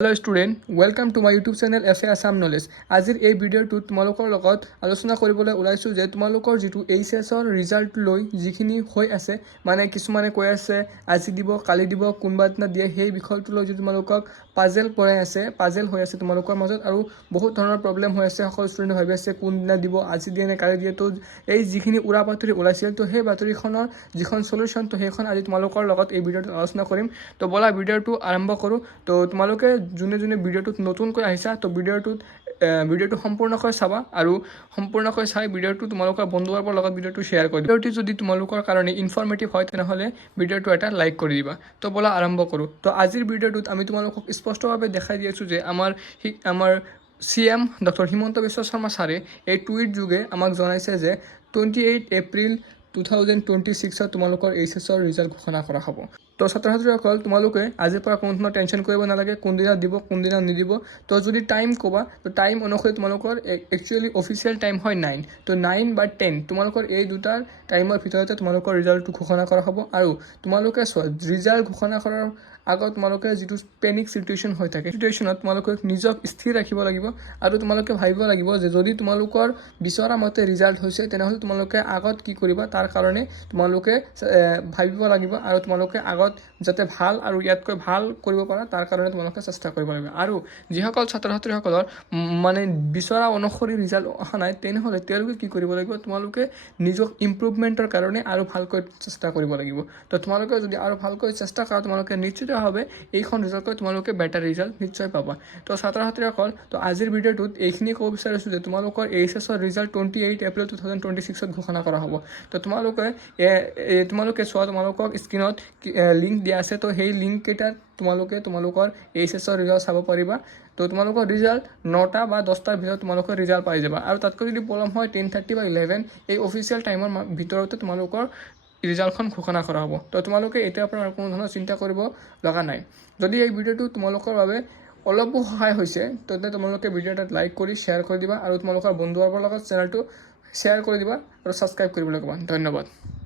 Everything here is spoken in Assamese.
Hello student, welcome to my YouTube channel FA Assam Knowledge. আজিৰ এই ভিডিঅ'টো তোমালোকৰ লগত আলোচনা কৰিবলৈ ওলাইছোঁ যে তোমালোকৰ যিটো এইচএছৰ ৰিজাল্ট লৈ যিখিনি হৈ আছে মানে কিছুমানে কৈ আছে আজি দিব কালি দিব কোনবা দিনা দিয়ে সেই বিষয়টো লৈ যদি তোমালোকক পাজেল হৈ আছে তোমালোকৰ মাজত আৰু বহুত ধৰণৰ প্ৰব্লেম হৈ আছে সকলো ষ্টুডেণ্টে ভাবি আছে কোন দিনা দিব আজি দিয়ে নে কালি দিয়ে তো এই যিখিনি উৰা বাতৰি ওলাইছিল তো সেই বাতৰিখনৰ যিখন সলিউশন তো সেইখন আজি তোমালোকৰ লগত এই ভিডিঅ'টোত আলোচনা কৰিম তো বলা ভিডিঅ'টো আৰম্ভ কৰোঁ তো তোমালোকে যোনে ভিডিঅ'টোত নতুনকৈ আহিছা তো ভিডিঅ'টো সম্পূৰ্ণকৈ চাবা আৰু সম্পূৰ্ণকৈ চাই ভিডিঅ'টো তোমালোকৰ বন্ধুবৰ্গৰ লগত ভিডিঅ'টো শ্বেয়াৰ কৰি দিবা ভিডিঅ'টো যদি তোমালোকৰ কাৰণে ইনফৰ্মেটিভ হয় তেনেহ'লে ভিডিঅ'টো এটা লাইক কৰি দিবা তো বলা আৰম্ভ কৰোঁ তো আজিৰ ভিডিঅ'টোত আমি তোমালোকক স্পষ্টভাৱে দেখাই দি আছোঁ যে আমাৰ CM ডক্টৰ হিমন্ত বিশ্ব শৰ্মা ছাৰে এই টুইট যোগে আমাক জনাইছে যে 28 এপ্ৰিল 2026 তোমালোকৰ এইচএছৰ ৰিজাল্ট ঘোষণা কৰা হ'ব তো ছাত্ৰ ছাত্ৰীসকল তোমালোকে আজিৰ পৰা কোনো ধৰণৰ টেনশ্যন কৰিব নালাগে কোনদিনা দিব কোনদিনা নিদিব তো যদি টাইম ক'বা তো টাইম অনুসৰি তোমালোকৰ একচুৱেলি অফিচিয়েল টাইম হয় 9 তো 9 বা 10 তোমালোকৰ এই দুটাৰ টাইমৰ ভিতৰতে তোমালোকৰ ৰিজাল্টটো ঘোষণা কৰা হ'ব আৰু তোমালোকে ৰিজাল্ট ঘোষণা কৰাৰ আগত তোমালোকে যিটো পেনিক চিটুৱেশ্যন হৈ থাকে চিটুৱেশ্যনত তোমালোকে নিজক স্থিৰ ৰাখিব লাগিব আৰু তোমালোকে ভাবিব লাগিব যে যদি তোমালোকৰ বিচৰা মতে ৰিজাল্ট হৈছে তেনেহ'লে তোমালোকে আগত কি কৰিবা তাৰ কাৰণে তোমালোকে ভাবিব লাগিব আৰু তোমালোকে আগত যাতে ভাল আৰু ইয়াতকৈ ভাল কৰিব পাৰা তাৰ কাৰণে তোমালোকে চেষ্টা কৰিব লাগিব আৰু যিসকল ছাত্ৰ ছাত্ৰীসকলৰ মানে বিচৰা অনুসৰি ৰিজাল্ট অহা নাই তেনেহ'লে তেওঁলোকে কি কৰিব লাগিব তোমালোকে নিজক ইম্প্ৰুভমেণ্টৰ কাৰণে আৰু ভালকৈ চেষ্টা কৰিব লাগিব তো তোমালোকে যদি আৰু ভালকৈ চেষ্টা কৰা তোমালোকে নিশ্চিতভাৱে এইখন ৰিজাল্টকৈ তোমালোকে বেটাৰ ৰিজাল্ট নিশ্চয় পাবা তো ছাত্ৰ ছাত্ৰীসকল তো আজিৰ ভিডিঅ'টোত এইখিনি ক'ব বিচাৰিছোঁ যে তোমালোকৰ এইচএছৰ ৰিজাল্ট 28 এপ্ৰিল 2026 ঘোষণা কৰা হ'ব তো তোমালোকে চোৱা তোমালোকক স্ক্ৰীনত লিংক দিয়া আছে তো সেই লিংককেইটাত তোমালোকৰ এইচএছৰ ৰিজাল্ট চাব পাৰিবা তো তোমালোকৰ ৰিজাল্ট 9টা বা 10টাৰ ভিতৰত তোমালোকৰ ৰিজাল্ট পাই যাবা আৰু তাতকৈ যদি পলম হয় 10:30 বা 11 এই অফিচিয়েল টাইমৰ ভিতৰতে তোমালোকৰ ৰিজাল্টখন ঘোষণা কৰা হ'ব তো তোমালোকে এতিয়াৰ পৰা কোনো ধৰণৰ চিন্তা কৰিব লগা নাই যদি এই ভিডিঅ'টো তোমালোকৰ বাবে অলপো সহায় হৈছে তেন্তে তোমালোকে ভিডিঅ' এটাত লাইক কৰি শ্বেয়াৰ কৰি দিবা আৰু তোমালোকৰ বন্ধুবৰ্গৰ লগত চেনেলটো শ্বেয়াৰ কৰি দিবা আৰু ছাবস্ক্ৰাইব কৰিবলৈ ক'বা ধন্যবাদ